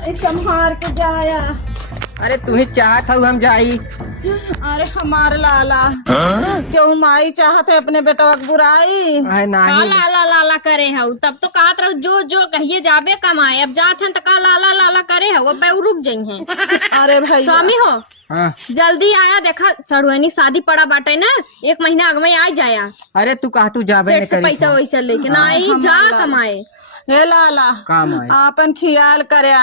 संभार के जाया। अरे तू ही चाहत हूँ हम जाई। अरे हमारे लाला क्यों माई चाहते अपने बेटा की बुराई। अरे का नहीं लाला लाला करे हऊ तब तो कहत रहो जो जो कहिए जाबे कमाए अब जात हैं तो का लाला लाला करे हऊ अब रुक जाई हैं। अरे भाई स्वामी हो हाँ। जल्दी आया देखा सड़ुआनी शादी पड़ा बाटे ना 1 महीना अगवे आ जाया। अरे तू कहा तू जाबे सेठ नहीं से करी पैसा वैसा लेके ना आई जा कमाए। हे लाला काम आए आपन ख्याल करया।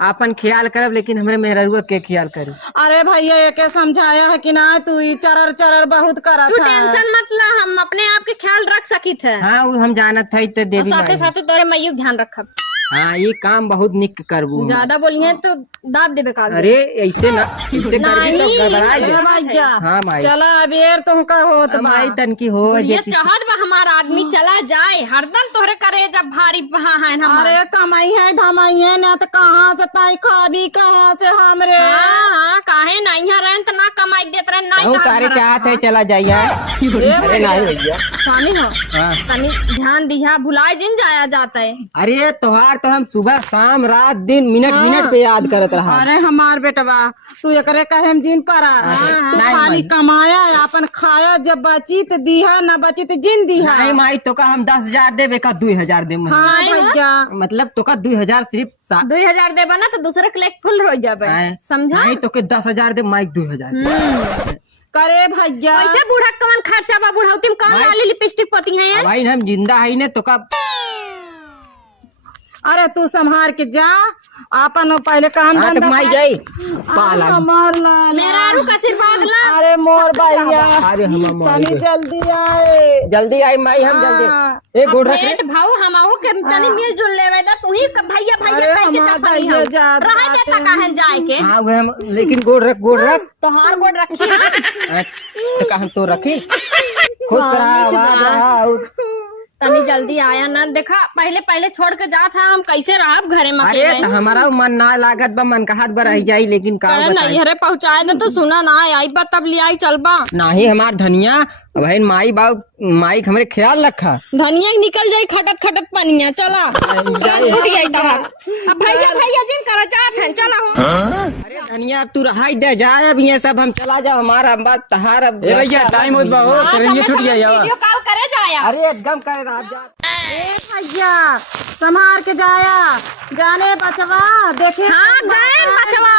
आपन ख्याल करब लेकिन हमरे मेहरुआ के ख्याल करी। अरे भैया ये समझाया है कि ना तू ई चरर चरर बहुत करत तू है। टेंशन मत ला हम अपने आप के ख्याल रख सकी थे हाँ वो हम जानत है तो देवी साथे माई। साथे तोरे मैयू ध्यान रखब। हाँ ये काम बहुत निक करबू। ज्यादा बोली है तो दाब देबे का। अरे ऐसे ना ऐसे करबी तो गड़बड़ा अरे जाए। भैया हाँ माई चला अबेर तुमका होत बा। माई तन की हो ये जेती। चाहत बा हमारा आदमी चला जाए हरदम तोहरे करे जब भारी वहाँ है हम। अरे कमाई है धमाई है ना तो कहाँ से ताई खाबी कहाँ से हमरे। हाँ काहे नहीं है रहन तो ना कमाई देत रहन नहीं बहुत सारे चाहत है चला जाइए। अरे नहीं भैया। स्वामी हो हाँ। तनी ध्यान दिया भुलाए जिन जाया जाता है। अरे त्योहार तो हम सुबह शाम रात दिन मिनट मिनट पे याद करत रहा। अरे हमार बेटवा तू एकरे कहे में जिन पड़ा तू नहीं खाली कमाया अपन खाया जब बची तो दिहा न बची तो जिन दिहा। नहीं माई तो का हम 10,000 देबे का 2,000 दे हाँ भैया मतलब तो का 2,000 सिर्फ 2000 देबा ना तो दूसरे के लेके फुल हो जाबे समझा। नहीं तो के 10,000 दे माई 2,000 करे भैया पैसे बूढ़ा कौन खर्चा बा बुढ़ाउती में कौन लाली लिपस्टिक पोती है ये? भाई हम जिंदा है ने तो का। अरे तू संभार के जा अपन पहले काम हाँ तो धंधा माई कर। जाई अरे पाला। हमार लाला मेरा आरू का आशीर्वाद ला। अरे मोर भैया अरे हम तनी जल्दी आए। जल्दी आई माई हम हाँ। जल्दी एक गुड़ रख भेंट भाव हमाओ के तनी मिल जुल लेवे दा तू ही भैया भैया अरे कह के हमार चपली भैया हो जात रह देता काहे जाए के। हाँ वो हम लेकिन गुड़ रख तोहार गोड़ रखी ना तो का हम तो रखी खुश रहा आवाज रहा और तनी जल्दी आया ना देखा पहले पहले छोड़ के जात है हम कैसे रहब घरे में अरे अकेले। तो हमारा मन ना लागत बा मन का हाथ बर रह जाई लेकिन का कहे बताई। नहीं हरे पहुँचाए दे तो सुना ना आई बा तब ले आई चलबा। नाही हमार धनिया भाई माई बाप माई हमरे ख्याल रखा। धनिया निकल जाई खटक खटक पनिया चला छूट गई तहार। अब भैया जिन कर जात है चला हो। अरे धनिया तू रहाई दे जाए अब ये सब हम चला जाओ हमारा बात तहार अब भैया टाइम होत बा हो हाँ, ट्रेन छूट समय गया वीडियो कॉल करे जाया। अरे एकदम करे रात जा। ए भैया संभार के जाया जाने बचवा देखे। हाँ गए बचवा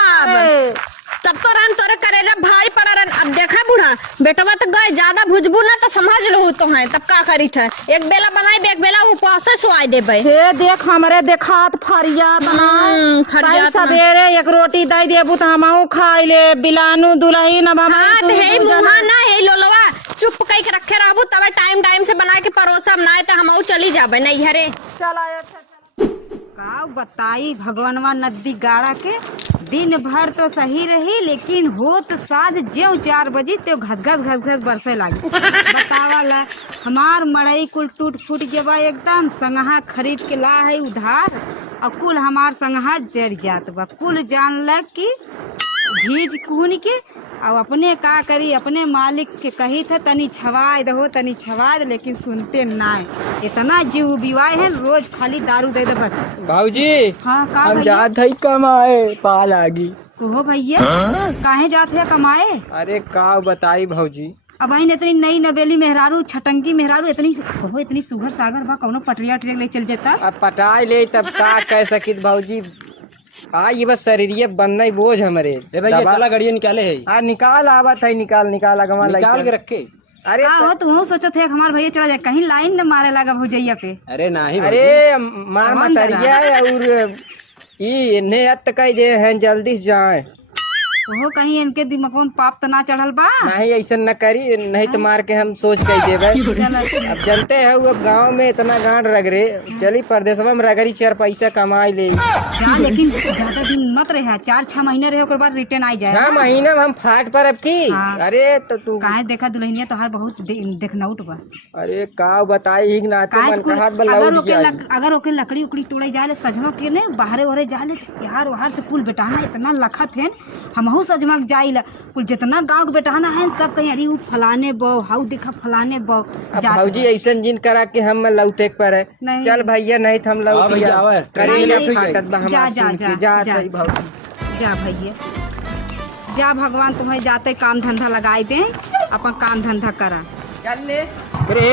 तब तो रन तोरे करेजा भारी पड़ा रन। अब देखा बूढ़ा बेटवा तो गए ज्यादा भुजबू ना तो समझ लो तो है तब का करी थे एक बेला बनाई एक बेला उपवास सुआई देबे। हे देख हमरे देखात फरिया बनाए फरियाद कल सवेरे एक रोटी दई देबू तो हमहू खाई ले बिलानू दुलही न हाँ तो हे मुहा ना हे लोलवा चुप कई के रखे रहबू तब टाइम से बना के परोसब ना तो हमहू चली जाबे नहीं हरे। का बताई भगवानवा नदी गाड़ा के दिन भर तो सही रही लेकिन होत साज ज्यों 4 बजे तो घस घस बरसे लागी। बतावाला हमार मड़ई कुल टूट फूट गेबा एकदम संगहा खरीद के ला है उधार और कुल हमार संगहा जड़ जात बा। कुल जान लग कि भीज कुहन के और अपने का करी अपने मालिक के कही था तनी छवाए दहो तनी छवाए लेकिन सुनते ना इतना जीव बिवाए है रोज खाली दारू दे दे बस। भाऊजी हाँ का हम भैया जात है कमाए पा लागी। ओहो भैया काहे जाते है कमाए। अरे का बताई भाऊजी अब बहन इतनी नई नवेली मेहरारू छटंकी मेहरारू इतनी सुघर सागर बा कौनो पटरिया ट्रेक ले चल जाता। अब पटाई ले तब का कह सकित भाऊजी आ ये बस शरीरिये बनना बोझ हमरे। भैया चला गाड़िया निकाले है हाँ निकाल आवत है निकाल अगवा निकाल के रखे। अरे का हो तू सोचत है हमार भैया चला जाए कहीं लाइन न मारे लगा भुजैया पे। अरे नहीं अरे मार मतरिया और इन्हें अत कह दे हैं जल्दी से जाए। ओहो कहीं इनके दिमाग में पाप तो ना चढ़ल बा। नहीं ऐसा न करी नहीं तो मार के हम सोच कह देवे। चला अब जानते हैं अब गांव में इतना गांड रगरे चली परदेशवा में रगरी 4 पैसा कमाई ले जा लेकिन ज्यादा दिन मत रहे 4-6 महीने रहे ओकर बाद रिटर्न आई जाए। 6 महीना में हम फाट पर अब की। हाँ। अरे तो तू काहे देखा दुल्हनिया तोहार बहुत देखनौट बा। अरे का बताई ही ना काहे मन का हाथ अगर बलाउट ओके जाए। अगर ओके लकड़ी उकड़ी तोड़े जाले सजवा के ने बाहरे ओरे जाले यार वहार से कुल बेटाना इतना लखत है हमहू हमहू सजमक जाइला कुल जितना गांव के बेटा ना है सब कहीं अरे ऊ फलाने बो हाउ देखा फलाने बो भौजी ऐसा जिन करा के हम लौटे पर है नहीं। चल भैया नहीं तो हम लौट भैया, आवे। करे ना नहीं, फाटत बा जा, हमार जा, सुन के। जा, जा सही जा। भौजी जा भैया जा भगवान तुम्हें जाते काम धंधा लगाए दे अपन काम धंधा करा। चल ले अरे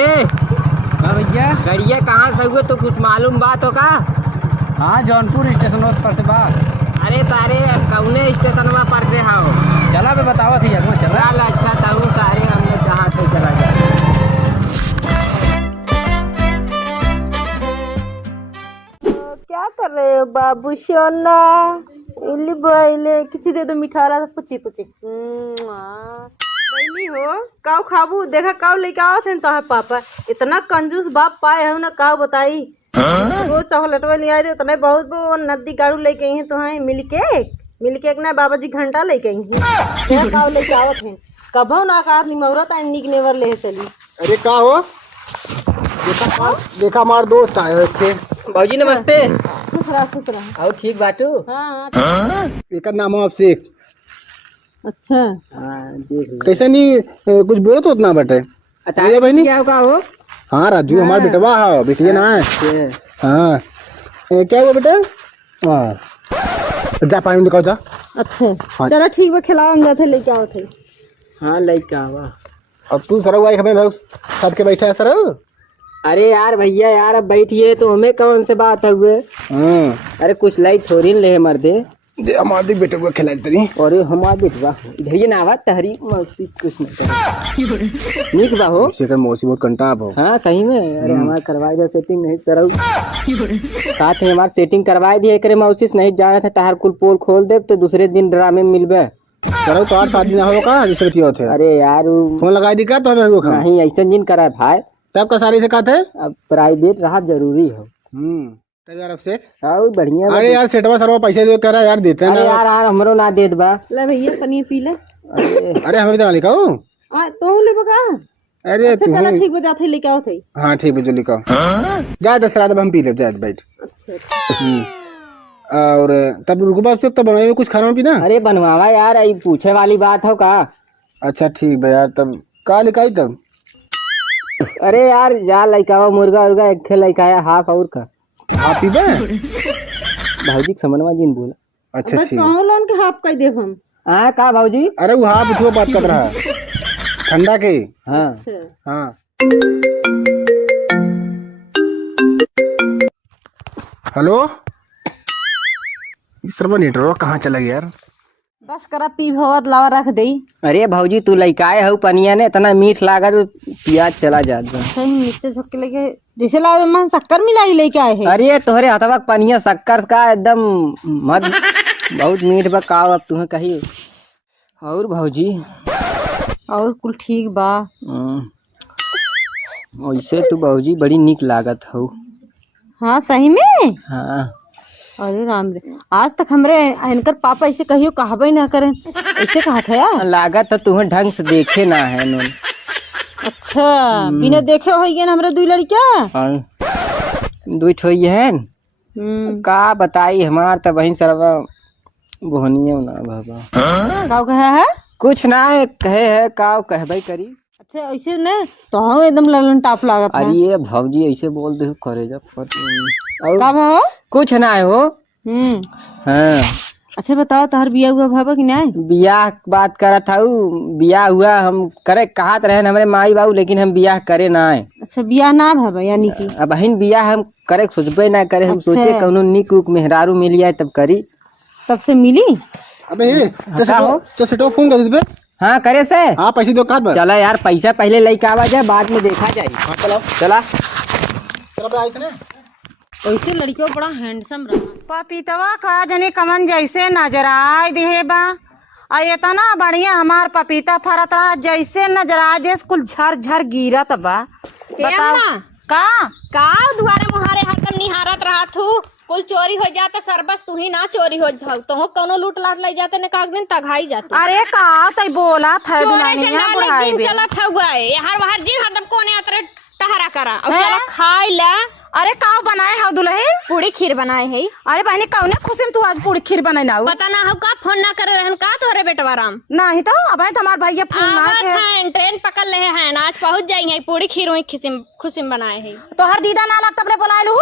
भैया गड़िया कहाँ से हुए तो कुछ मालूम बात हो का? हाँ जौनपुर स्टेशन पर से बात। अरे तारे कौने स्टेशन पर से हाओ चला बे बतावा थी अगवा चल रहा। चल अच्छा ताऊ सारे हम लोग जहाँ से चला जाए। क्या कर रहे हो बाबू सोना? इल्ली बोले किसी दे दो मिठाला पुची पुची बहनी हो काव खाबू देखा काव लेके आओ थे तो पापा इतना कंजूस बाप पाए हो ना काव बताई वो चॉकलेट ले आए थे उतने बहुत वो नदी गाड़ू लेके आई हैं तो हैं मिल केक ना बाबा जी घंटा लेके आई हैं काव लेके आओ थे कभो ना कार निमौरत आई निक नेवर ले चली। अरे का हो देखा हमार दोस्त आए इसके। भौजी नमस्ते। खुश रहा और ठीक बाटू? हाँ एक नाम हो आपसे। अच्छा कैसे नहीं कुछ बोलो तो उतना बटे। अच्छा बहनी क्या का हो? हाँ राजू हमारा बेटवा है बेटिया ना है। हाँ क्या हुआ बेटा? हाँ जा पानी निकाल जा। अच्छा चलो ठीक है खिलाओ हम जाते लेके आओ थे। हाँ लड़का हुआ। अब तू सर हुआ हमें भाई सबके बैठा है सर। अरे यार भैया यार अब बैठिए तो हमें कौन से बात है हुए? अरे कुछ लाई थोड़ी न ले मर्दे हमारे बेटे को खिलाई तरी। और हमारे बेटवा इधर ना आवा तहरी मौसी कुछ नहीं करे निक बा हो शेखर मौसी बहुत कंटाप हो। हाँ सही में। अरे हमारे करवाए दे सेटिंग नहीं सर साथ में हमारे सेटिंग करवाए दिए करे मौसी से नहीं जाना था तहार कुल पोल खोल दे तो दूसरे दिन ड्रामे में मिलबे सर तो और शादी ना हो का जैसे बतियो थे। अरे यार फोन लगाई दी का तो हमें रोक नहीं ऐसा जिन करा भाई तब का सारी से का थे। अब प्राइवेट रहा जरूरी हो। तब यार अब से और बढ़िया अरे यार सेठवा सर पैसे दे करा यार देते हैं अरे ना। यार हमरो ना दे दबा। ले भैया पनीर पी ले। अरे हमें तो लिखा हो। तो ले बका। अरे अच्छा चलो ठीक हो जाते लेके आओ थे। हाँ ठीक है जो लिखा जा 10 रात हम पी ले जा बैठ। अच्छा और तब रुको बाप तब बनाए कुछ खाना पीना। अरे बनवावा यार ये पूछे वाली बात हो का? अच्छा ठीक है यार तब का लिखाई तब। अरे यार जा लइकावा मुर्गा उर्गा एक खे लइकाया हाफ और का आप पीबे भाऊजी के समनवा जिन बोला। अच्छा ठीक कहाँ लोन के हाफ कर दे हम। हाँ का भाऊजी? अरे वो हाँ उठो बात कर रहा है ठंडा के। हाँ हाँ हेलो सर्वर नेटवर्क कहाँ चला गया यार। बस करा पी भवत लावा रख दे। अरे भाऊजी तू लइकाए हो पनिया ने इतना मीठ लागा तो प्याज चला जात बा। सही नीचे झुक के लेके जैसे लावे हम शक्कर मिलाई लेके आए हैं। अरे तोहरे हथवा के पनिया शक्कर का एकदम मत बहुत मीठ बा का अब तुम्हें कही। और भाऊजी और कुल ठीक बा। वैसे तू भाऊजी बड़ी निक लागत हो। हाँ सही में। हाँ अरे राम रे आज तक हमरे इनकर पापा ऐसे कहियो कहबे ना करें ऐसे कहा था यार। लागत तो तुम्हें ढंग से देखे ना है नो। अच्छा बिना देखे हो गए हमरे दुई लड़किया। दुई ठोई है का बताई हमार तो बहन सरवा बोहनिया ना बाबा का कहा है कुछ ना कहे है का कहबे करी। अच्छा ऐसे ने तो एकदम ललन टाप लागत है। अरे ये भौजी ऐसे बोल दे करे जा और का भाव कुछ ना है हो। हाँ अच्छा बताओ तार बिया हुआ भाबा कि नहीं? बियाह बात करा था बियाह हुआ हम करे कहत रहे हमारे माई बाबू लेकिन हम बियाह करे ना है। अच्छा बिया ना भाबा यानी कि अब बहन बियाह हम करे सोचबे ना करे हम अच्छा। सोचे कौनो निक उक मेहरारू मिल जाए तब करी। तब से मिली। अबे तो सेटो फोन कर दे। हाँ करे से हाँ पैसे दो का चला यार पैसा पहले लेके आवा जाए बाद में देखा जाए। चला वैसे लड़कियों बड़ा हैंडसम रहा। पपीतवा का जने कमन जैसे नजर आए दिहे बा आ इतना बढ़िया हमार पपीता फरत रहा जैसे नजर आए दे कुल झर झर गिरत बा। बताओ का का दुआरे मुहारे हरदम निहारत रहा थू कुल चोरी हो जाता सरबस तू ही ना चोरी हो जाऊ तो कोनो लूट लाट ले जाते ने काग दिन तघाई जाते। अरे का तई बोला था चोरे चंडाल दिन चलत हुआ है हर बाहर जी हरदम कोने अतरे टहरा करा अब चलो खाई ले अरे काव बनाए हो दुल्हन? पूरी खीर बनाए है। अरे बहनी कौने खुशी में तू आज पूरी खीर बनाई ना? पता ना हो का फोन ना करे रहन का तोरे बेटवा राम। नहीं तो अब तुम्हार भैया फोन ना आवत के हैं, ट्रेन पकड़ ले हैं, आज पहुंच जाएंगे। पूरी खीर वही खुशी में बनाए है। तो हर दीदा ना लगता अपने बुला लू।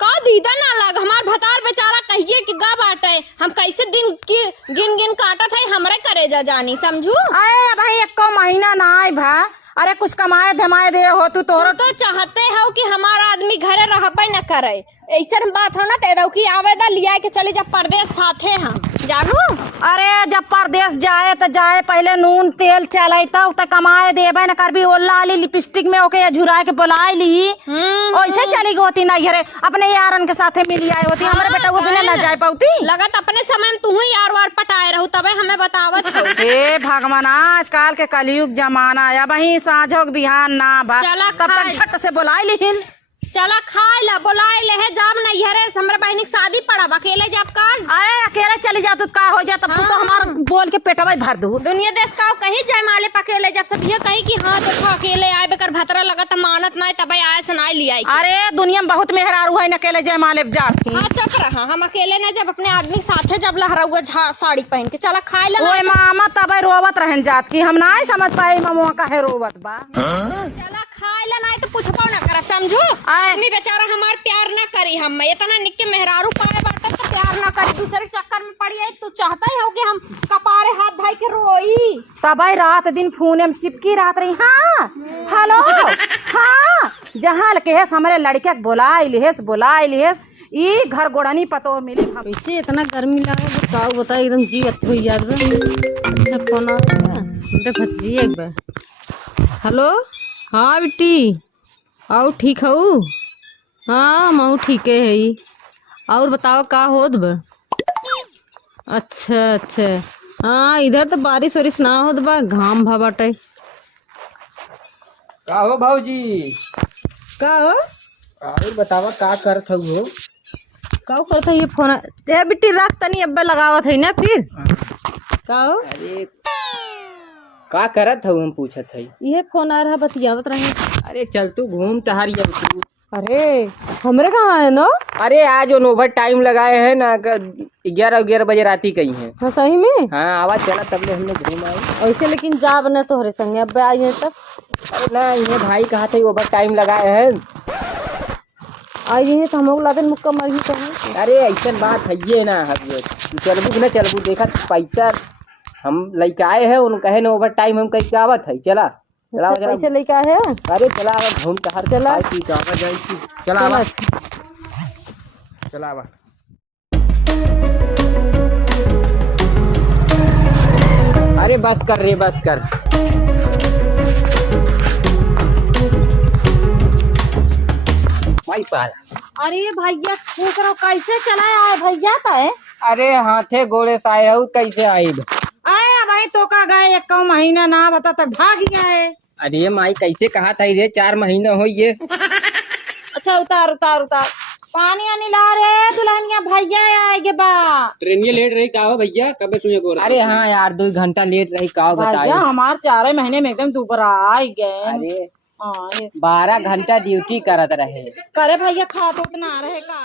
का दीदा ना लग, हमार भतार बेचारा कहिए कि गा बाटे, हम कैसे दिन की गिन गिन काटत है, हमरे करे जा जानी समझू। अरे भाई एक महीना ना आए भा। अरे कुछ कमाए धमाए दे हो तू तोरो तो चाहते हो कि हमारा आदमी घरे रहबे न करे, ऐसा बात हो ना तेरा कि आवेदा लिया के चले जा परदेश साथे हम जागू। अरे जब परदेश जाए तो जाए पहले नून तेल चले तब तो कमाए देबे न करबी। ओला ली लिपस्टिक में ओके झुरा के बुलाए ली ऐसे चली गई होती ना घरे अपने यारन के साथे मिली आई होती। हमारे बेटा वो बिना ना जाए पाती। लगत अपने समय में तू ही यार वार पटाए रहू तबे हमें बतावत हो। हे भगवान आजकल के कलयुग जमाना या वही साझोक बिहान ना बा चला तब तक झट से बुलाए लिहिन। चला खाए ला बुलाए ले है जाब नहीं हरे हमरे बहनी की शादी पड़ा अकेले जाब कर। अरे अकेले चली जा तो का हो जा तब तू तो हमार बोल के पेटवा भर दू। दुनिया देश का कहीं जाए माले पकेले जब सब ये कहीं कि हाँ देखो अकेले आए बेकर भतरा लगत मानत नहीं तब आए सुनाई लिया। अरे दुनिया में बहुत मेहरारू है अकेले जय माले जा। हाँ चुप रहा, हम अकेले न जब अपने आदमी साथे जब लहराऊगा साड़ी पहन के चला खाए ला। ओए मामा तब रोवत रहन जात की हम ना समझ पाए ममुआ काहे रोवत बा। चला खाए ला नहीं तो पूछबो ना कर समझू। आदमी बेचारा हमार प्यार ना करी, हम इतना निक के मेहरारू पाए बाटे तो प्यार ना करी, दूसरे चक्कर में पड़ी है। तू चाहता ही हो कि हम कपारे हाथ धाई के रोई। तब रात दिन फोन में चिपकी रात रही। हाँ हेलो हाँ जहाँ लकेस हमारे लड़के के बोलाई लिहेस ई घर गोड़नी पतो मिली। कैसे इतना गर्मी लगा बताओ बता एकदम जी हो याद बा। अच्छा कौन आ गया बेटा भतीजी एक बार। हेलो हाँ बेटी आओ ठीक हूँ। हाँ मऊ ठीक है। और बताओ का होत बा? अच्छा हाँ इधर तो बारिश वारिश ना होत बा, घाम भा बाटे। का हो भाऊजी? का हो और बतावा का करत हो? का करता ये फोन ए बेटी रख तनी अब्बे लगावत है ना फिर का हो? अरे का करत हो हम पूछत है। ये फोन आ रहा बतियावत रहे। अरे चल तू घूम टहर तू। अरे हमरे कहाँ है ना? अरे आज जो ओवर टाइम लगाए हैं ना 11 बजे राती कहीं है। हाँ सही में? हाँ आवाज चला तब ले हमने घूम आए ऐसे लेकिन जा बने तोहरे संगे अब आई है तब। अरे ना ये भाई कहा थे ओवर टाइम लगाए हैं आई है तो हम लोग लादन मुक्का मर ही कहें। अरे ऐसा बात है ये ना चलबू न चलबू देखा पैसा हम लेके आए हैं उन कहे ना ओवर टाइम हम कहीं आवत है। चला चला अच्छा, पैसे लेके आए हैं? अरे चला घूम टहर चला चला चला अरे बस कर रे बस कर। अरे भैया पूछ रहा कैसे चला आए भैया ताए? अरे हाथे गोड़े से आए हो कैसे आई? आया भाई तो का गए 1 महीना ना बता तक भाग गया है। अरे माई कैसे कहा था रे 4 महीना हो ये। अच्छा उतार पानी आनी ला रे दुल्हनिया भैया आएगे बा। ट्रेन ये लेट रही का हो भैया कब सुनिए गोरा? अरे हाँ यार 2 घंटा लेट रही का बताइए। भैया हमार 4 महीने में एकदम दोबारा आई गए। अरे 12 घंटा ड्यूटी करत रहे। करे भैया खा तो उतना रहे का?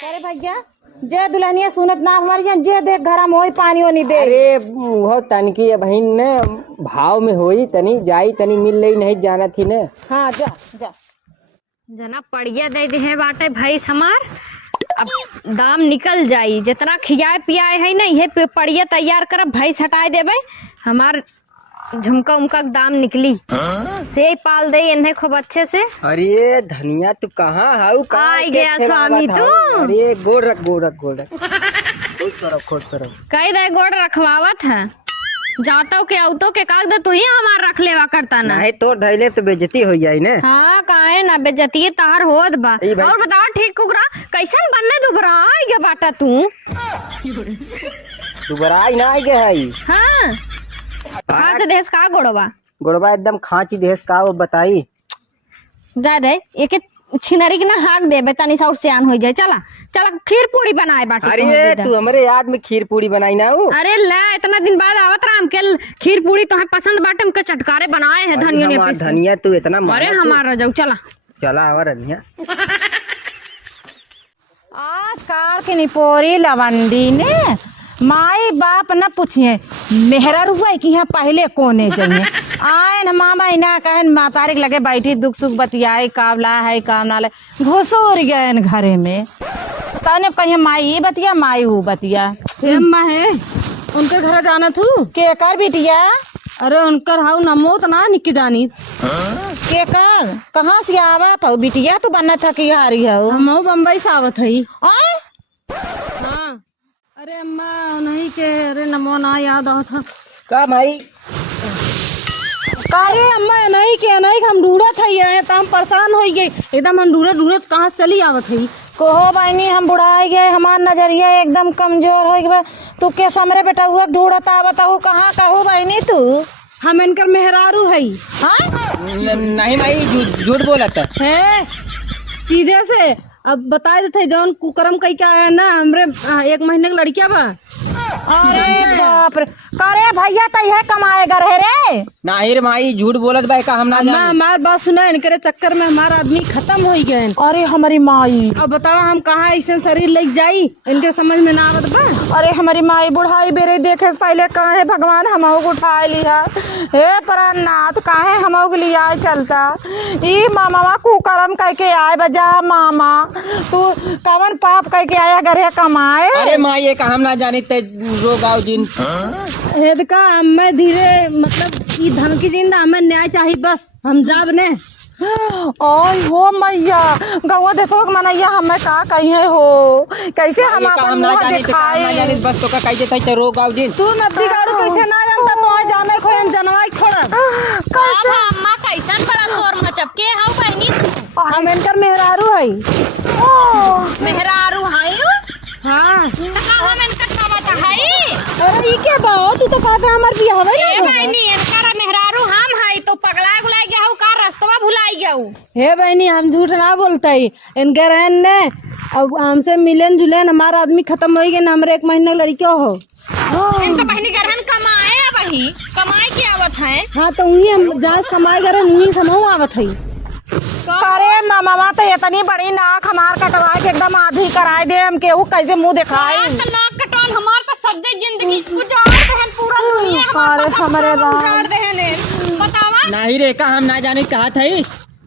करे भैया जे दुल्हनिया सुनत ना हमारी जे देख घर में होई पानी ओनी दे। अरे वो तनकी बहन ने भाव में होई तनी जाई तनी मिल रही नहीं जाना थी ने। हाँ जा जना पड़िया दे दे है बाटे भैंस हमार अब दाम निकल जाई जितना खियाए पियाए है ना ये पड़िया तैयार कर भैंस हटाए देबे हमार झुमका उमका दाम निकली से पाल दे इन्हें खूब अच्छे से। अरे धनिया तू कहाँ हाउ आई गया स्वामी तू। अरे गोड़ रख कई दे गोड़ रखवावत है जातो के आउतो के कागज तू ही हमार रख लेवा करता ना। नहीं तो धैले तो बेइज्जती हो जाई ने। हाँ काहे ना बेइज्जती तार होत बा। और बताओ ठीक कुकरा कैसन बनने दुबरा आई गया बाटा तू? दुबरा आई ना आई गए है। हाँ खाच देश का गोड़वा एकदम खांची देश का वो बताई जा दे एक छिनरी के ना हाक देबे तनी सा सियान हो जाए। चला खीर पूरी बनाए बाटे। अरे तू हमारे याद में खीर पूरी बनाई ना हो। अरे ले इतना दिन बाद आवत राम के खीर पूरी तो है पसंद बाटे हमके चटकारे बनाए है धनिया ने धनिया तू इतना अरे हमारा जाऊ चला आवा धनिया। आजकल की निपोरी लवंडी ने माई बाप न पूछिए मेहरा रुआ कि यहाँ पहले कोने चाहिए आए न मामा इना कहन मातारी के लगे बैठी दुख सुख बतियाई कावला है काम नाले घुसूर गए घरे में तने कहीं माई बतिया माई वो बतिया अम्मा है उनके घर जाना थू के कर बिटिया अरे उनकर हाउ नमो तो ना निक जानी के कर कहाँ से आवत हो बिटिया तू बनत था कि हारी हो हम बम्बई से आवत हई आए हाँ अरे अम्मा नहीं के अरे नमो ना याद आवत था का भाई अरे अम्मा नहीं के हम ढूंढत हई है तो हम परेशान हो गए एकदम हम ढूंढत कहाँ से चली आवत हई कहो बहनी हम बुढ़ाई गए हमार नजरिया एकदम कमजोर हो गए तू के समरे बेटा हुआ ढूंढत आवत हूँ कहाँ कहू बहनी तू हम इनकर मेहरारू हई हाँ नहीं भाई झूठ बोला था है सीधे से अब बता देते जौन कुकरम कई क्या है ना हमरे 1 महीने की लड़किया बा अरे बाप रे करे भैया तई है कमाएगा रहे रे नहीं रे माई झूठ बोलत भाई का हम ना अम्मा जाने हमार बात सुना इनके चक्कर में हमारा आदमी खत्म हो गए अरे हमारी माई अब बताओ हम कहाँ ऐसे शरीर लेके जाई इनके समझ में ना आवत बा अरे हमारी माई बुढ़ाई बेरे देखे से पहले कहे भगवान हमहू को उठाए लिया हे परनाथ काहे हमहू के लिया चलता ई मामा कुकरम कह के आए बजा मामा तू कवन पाप कह के आया घर कमाए अरे माई ये का हम ना जानी ते रोग आओ जिन हेद का हमें धीरे मतलब ई धमकी जिंदा हमें न्याय चाहिए बस हम जाब ने ओय हो मैया गवा देशवा के मनैया हमें का कहिए हो कैसे हम ये का अपन हम ना मुंह जानी ते का हम ना जानी दिखाए बस तो का कह देता ते रोग आओ जिन तू नब्बी गाड़ू कैसे ना जानता तो जाने खोए हम जनवाई छोड़ा अब अम्मा कैसन बड़ा शोर मचप के हाउ बहनी हम इनकर मेहरारू हई मेहरारू हायु हाँ तका हम इनका खावत हई अरे ई के बाओ तू तो कहता हमार बियाह हवे ए बहनी इनका मेहरारू हम हई तो पगला गुलाई गया हूँ का रास्तवा भुलाई गया हूँ हे बहनी हम झूठ ना बोलते ही इनके रहन ने अब हमसे मिलन जुलन हमारा आदमी खत्म हो गए ना हमारे 1 महीने की लड़कियों हो इनका बहनी गरहन कमाए अब ही कमाए की आवत है हाँ तो उन्हीं हम जहाँ से कमाए करे उन्हीं समूह आवत हई अरे मामा तो इतनी बड़ी नाक हमार कटवा के एकदम आधी कराए दे हम केहू कैसे मुंह दिखाई नाक कटवान हमार तो सब्जे जिंदगी उजाड़ देहन पूरा दुनिया हमार अरे तो हमरे सब उजाड़ देहन बतावा नहीं रे का हम ना जाने कहा था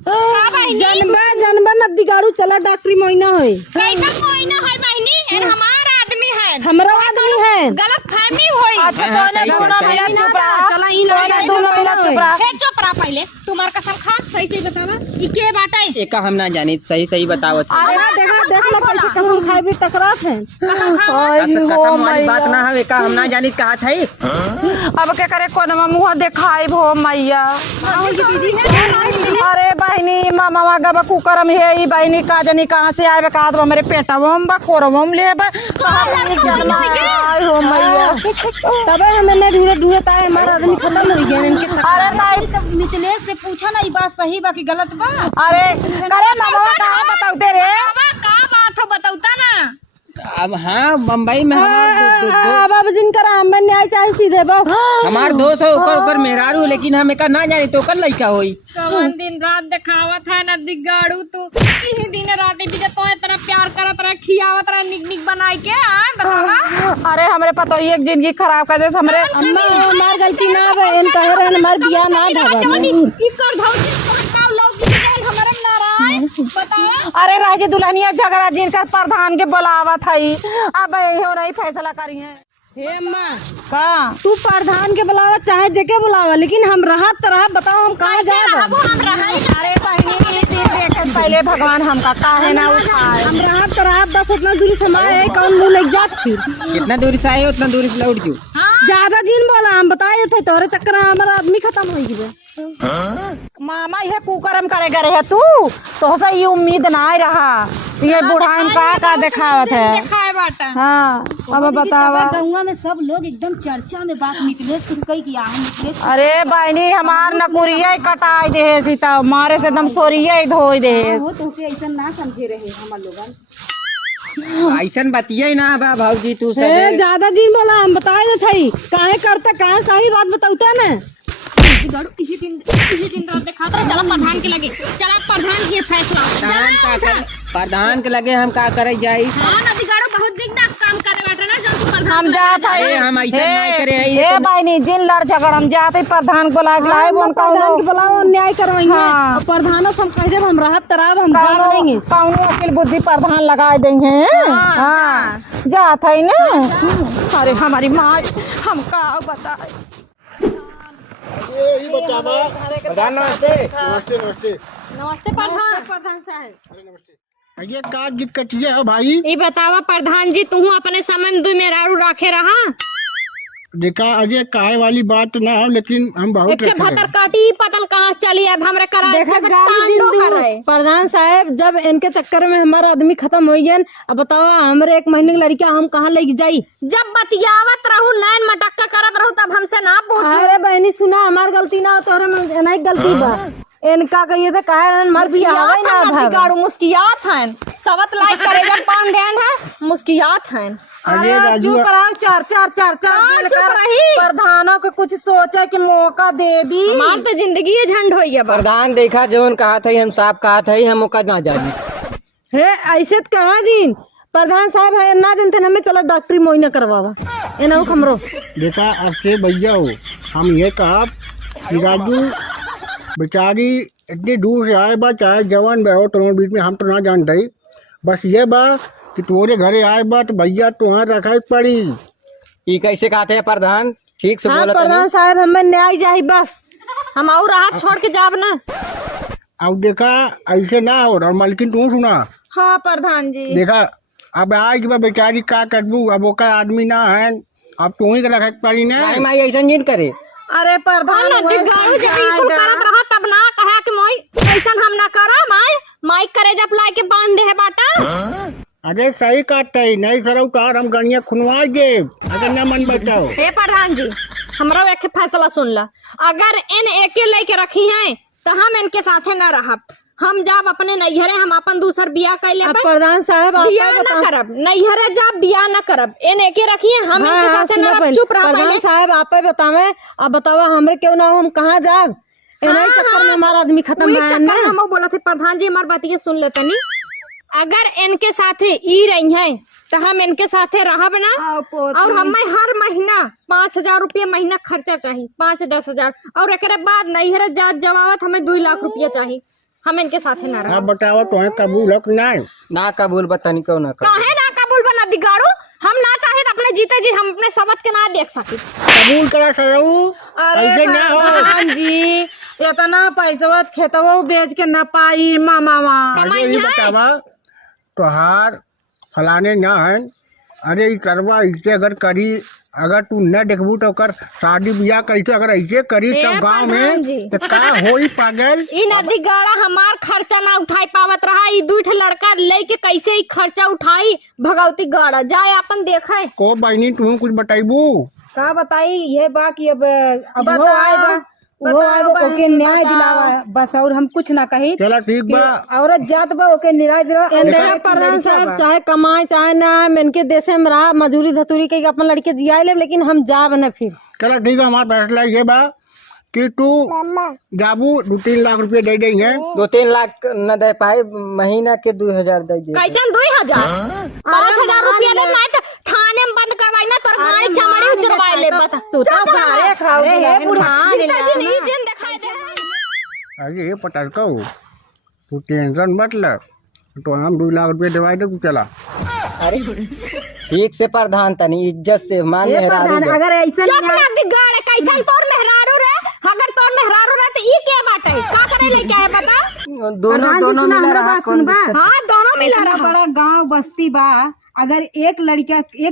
का बहनी जनबा नदी गाड़ू चला डॉक्टरी महीना होई कैसा कोई ना है बहनी इन हमार आदमी है हमारा आदमी है गलत फहमी होई अच्छा तोने दोनों मिला चुप रहा चला ई तोने दोनों मिला चुप रहा हे चुप रहा पहले तुम्हार कसम खा सही सही बतावा ई के बाटे ये का हम ना जानी सही सही बताओ देखा देख लो कैसे कसम खाए भी टकरात है कसम वाली बात ना हवे का हम ना जानी कहा था अब क्या करे कोनमा मुंह दिखाई भो मैया अरे बहनी मामा गबा कुकरम है ई बहनी का जनी कहाँ से आए का तो हमारे पेटवम बा कोरवम ले बा आय हो मैया तब हमें ढूंढे ढूंढे ताए हमारा आदमी खत्म हो गया इनके अरे नहीं तो मिथिलेश से पूछा ना ये बात सही बा कि गलत बा अरे अरे मामा कहाँ बताओ रे का बात हो बताऊता ना अब हाँ बम्बई में बाबा जिन करा हमें न्याय चाहिए सीधे बस हमार दोस्त है ओकर मेहरारू लेकिन हम एक ना जानी तो ओकर लड़का होई कवन दिन रात दिखावत है नदी गाड़ू तू इही दिन रात भी तो इतना प्यार करत रह खियावत रह निक निक बनाई के आ बतावा अरे हमरे पता ही एक जिंदगी खराब कर दे हमरे अम्मा हमार गलती ना बे इन कह रहे हमार बियाह ना ढाबा जवानी ई कर धौती का लोग भी देन हमरे नारायण बतावा अरे राजे दुल्हनिया झगड़ा जिनकर प्रधान के बुलावत हई अब हो नहीं फैसला करी है हे अम्मा का तू प्रधान के बुलावा चाहे जेके बुलावा लेकिन हम रहत तरह बताओ हम कहाँ जाए अब हम रहई अरे बहनी ये दिन देखे पहले भगवान हमका काहे ना उठाए हम रहत तरह बस उतना दूरी समाये है कौन मुँह लग जात फिर कितना दूरी से आए उतना दूरी से लौट जू ज्यादा दिन बोला हम बताए थे तोरे चक्कर में हमारा आदमी खत्म हो गया मामा ये कुकरम करे करे है तू तो से ये उम्मीद ना रहा ये बुढ़ान का दिखावत है खाए बाटा हाँ अब बतावा गंगा में सब लोग एकदम चर्चा में बात मिथिलेश से कही कि आह मिथिलेश अरे बहनी हमार नकुरिया कटाई दे सीता मारे से एकदम सोरिया धोई दे हो तो के ऐसा ना समझे रहे हमार लोगन ऐसा बतिया ना बा भाजी तू सब ज्यादा दिन बोला हम बताए थे काहे करता काहे सही बात बताऊता ना इसी दिन रात दिखाता चला प्रधान के लगे चला प्रधान के फैसला प्रधान का प्रधान के लगे हम का करे जाई। हाँ नदी गाड़ो बहुत दिन तक काम करे बैठे ना जो तू प्रधान हम जात अरे हम ऐसा नहीं करे हई। ए बहनी जिन लड़ झगड़ हम जाते प्रधान को लाग लाए बोन प्रधान के बुलाओ न्याय करवाएंगे हाँ। और प्रधानों से हम कह देब हम रहब तराब हम जा बनेंगे। कौनो वकील बुद्धि प्रधान लगा देंगे हाँ जात है ना। अरे हमारी माँ हम का बताए। ये बच्चा बा प्रधान नमस्ते नमस्ते नमस्ते। नमस्ते प्रधान साहब। ये का दिक्कत ये है भाई? ये बतावा प्रधान जी तू अपने सामान दू मेहरारू रखे रहा देखा अजय काहे वाली बात ना हो, लेकिन हम बहुत एक रखे भतर हैं। काटी पतल कहाँ चली अब हमरे करा देखा गाली दिन दू प्रधान साहब जब इनके चक्कर में हमारा आदमी खत्म हो गया। अब बताओ हमारे 1 महीने की लड़कियां हम कहाँ लेके जाई? जब बतियावत रहू नैन मटक्का करत रहू तब हमसे ना पूछू। अरे बहनी सुना हमार गलती ना हो तो नहीं गलती बा। इनका कहिए थे काहे रहन मर भी आवे ना भाई। गाड़ू मुस्कियात हैं सबत लाइक करे जब पान ध्यान है मुस्कियात हैं। अजय अरे राजू चुप रहो चार दिन चुप कर रही। प्रधानों को कुछ सोचे कि मौका दे भी। हमार तो जिंदगी ये झंड हो गया प्रधान देखा जौन कहा था हम साफ कहा था हम ओका ना जानी। हे ऐसे तो कहा दिन प्रधान साहब है ना जनते हमें चलो डॉक्टरी मोइना करवावा एना हमरो। देखा अब से भैया हो हम ये कहा कि राजू बेचारी इतनी दूर से आए बा चाहे जवान बा हो तुम्हारे बीच में हम तो ना जानते ही। बस ये बा कि तुम्हारे घरे आए बा तो भैया तुम्हारा रखा ही पड़ी। ई कैसे कहते हैं प्रधान ठीक से हाँ बोला प्रधान साहब हमें न्याय चाहिए बस। हम और राहत छोड़ के जाब ना। अब देखा ऐसे ना हो और मालकिन तू सुना। हाँ प्रधान जी देखा अब आज बा बेचारी का करबू अब ओका आदमी ना है अब तू ही रखा पड़ी ना। माई माई ऐसा जिन करे। अरे प्रधान गाड़ू जब बिल्कुल करत रहा तब ना कहा कि मोई ऐसा हम ना करा माई करे जब लाई के बांध दे है बाटा। अरे सही काटते ही नहीं सर उतार हम गणिया खुनवा दे अगर ना मन बताओ। हे प्रधान जी हमरा एक फैसला सुन ला। अगर इन एके लेके रखी हैं तो हम इनके साथे न रहब। हम जाब अपने नैहरे हम अपन दूसर बियाह कर ले अब प्रधान साहब आप बियाह न करब नैहरे जाब बियाह न करब इन एके रखिए हम हाँ, इनके हाँ, साथे सुनो न पहले। चुप रह प्रधान पहले। साहब आप ही बतावे अब बतावा हमरे क्यों ना हो, हम कहाँ जाब? इन्हीं चक्कर में हमारा आदमी खत्म वही है चक्कर ना। हम बोला थे प्रधान जी हमारी बात ये सुन लेते नहीं। अगर इनके साथे ई रही हैं तो हम इनके साथे रहब ना और हमें हर महीना 5,000 रुपया महीना खर्चा चाहिए 5-10 हजार और एक बाद नैहरे जात जवावत हमें 2 लाख रुपया चाहिए। हम इनके साथे ना रह। अब बताओ तुम्हें कबूल है कि नहीं? ना कबूल बतानी क्यों ना कर। काहे ना कबूल बना दिगाड़ू हम ना चाहे तो अपने जीते जी हम अपने सबत के ना देख सके। कबूल करा सरू ऐसे ना हो। प्रधान जी इतना पैसा खेतवा बेच के न पाई मामा आगे ये बतावा तोहार फलाने ना है। अरे ई करवा ऐसे अगर करी अगर तू न देखबू तो कर शादी ब्याह कैसे अगर ऐसे करी तो गांव में जी। तो का होई पागल। ई नदी गाड़ा हमार खर्चा ना उठाई पावत रहा। ई 2 लड़का लेके कैसे ही खर्चा उठाई भगवती गाड़ा जाए अपन देखे। को बहनी तू कुछ बताइबू? का बताई ये बा कि अब वो आए बा वो आए बा ओके न्याय दिलावा है बस और हम कुछ ना कही। चला ठीक बा। औरत जात बा ओके न्याय दिलावा। देखा प्रधान साहब चाहे कमाए चाहे ना इनके देश में रहा मजदूरी धतूरी के अपन लड़के जिया ले लेकिन हम जाब न फिर। चला ठीक है हमारा फैसला ये बा कि तू जाबू 2-3 लाख रुपए दे देंगे। 2-3 लाख न दे पाए महीना के 2,000 दे दे। कैसे 2,000 5,000 रुपया ले ना तो थाने में बंद करवाई ना तोर गाड़ी चमड़ी उचरवाई ले बता तू तो घरे खाओ पिताजी नहीं दिन दिखाई दे। अरे ये पता कहो तू टेंशन मत ले तो हम 2 लाख रुपए दिवाई दे तू चला। अरे ठीक से प्रधान तनी इज्जत से मान ये मेहरारू प्रधान दे। अगर ऐसा चुप ना दिगाड़े कैसन तोर मेहरारू रे। अगर तोर मेहरारू रे तो ई के बाटे का करे ले क्या है बता। दोनों मिला हमरा रहा बात कौन सुनबा। दिक्कत? हां दोनों मिला इतना रहा। बड़ा गांव बस्ती बा अगर एक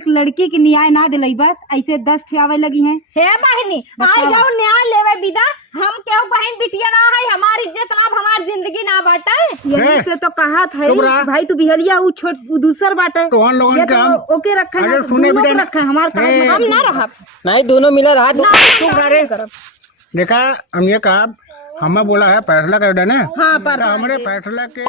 लड़की की न्याय ना दिलाई बा ऐसे 10 ठियावे लगी हैं। हे बहनी आई जाओ न्याय लेवे विदा हम क्यों बहन बिटिया ना है हमारी इज्जत ना हमारी जिंदगी ना बाटे। यही से तो कहा था चुप रहा। भाई तू बिहलिया ऊ छोट ऊ दूसर बाटे तो हम लोगन ये के तो हम ओके रखे अरे हैं सुने दोनों बेटा को रखे हैं हमारे हम ना रहब। नहीं दोनों मिला रहा। चुप रह रे। देखा हम ये कहा हमें बोला है फैसला कर देना। हाँ तो हमारे फैसला के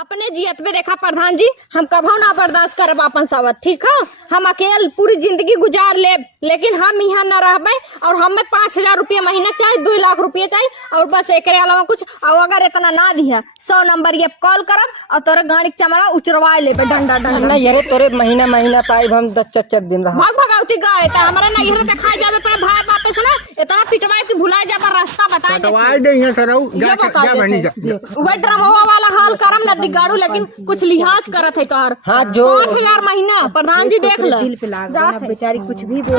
अपने जियत में देखा प्रधान जी, हम कभो ना बर्दाश्त करब अपन सावत, ठीक है। हम अकेले पूरी जिंदगी गुजार लेब, लेकिन हम यहाँ न रहबे। और हमें 5,000 रुपया महीना चाहिए, 2 लाख रुपया चाहिए, और बस एक अलावा कुछ। और अगर इतना ना दिया 100 नंबर ये कॉल करब और तोरे गाड़ी के चमड़ा उचरवा लेबे डंडा डंडा। नहीं अरे तोरे महीना महीना पाई हम 10 दिन रहा। भाग भगावती गाय त हमरा नहीं हरे दिखाई जावे तो भाई वापस ना इतना पिटवाए कि भुला जा पर रास्ता बता दे। कटवाए दे यहाँ सरऊ जा जा बहनी जा। वह ड्रामा वाला हाल करम नदी गाड़ू, लेकिन कुछ लिहाज करत है तोहर। हाँ जो 5,000 महीना प्रधान जी देख ले। दिल पे लाग गया, अब बेचारी कुछ भी बोल।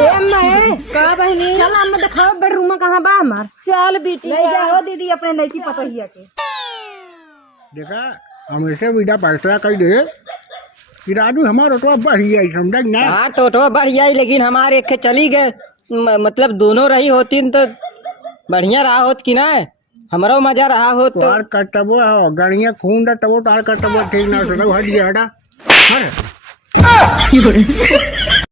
का बहनी चल हम दिखाओ बेडरूम कहाँ बा हमार। चल बेटी ले जाओ दीदी अपने लड़की पतोहिया के। देखा हमेशा विदा फैसला कर दे कि राजू हमारा तो बढ़िया समझ ना। हाँ तो बढ़िया ही, लेकिन हमारे एक चली गए मतलब दोनों रही होती तो बढ़िया रहा होत कि ना, हमारा मजा रहा हो तो। तार कटबो गणिया खून दा तबो तार कटबो ठीक ना सरऊ हट गया हटा।